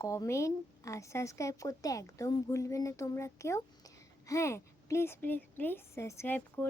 Comment আর subscribe করতে একদম ভুলবে না তোমরা কেউ। হ্যাঁ, প্লিজ প্লিজ প্লিজ সাবস্ক্রাইব করো।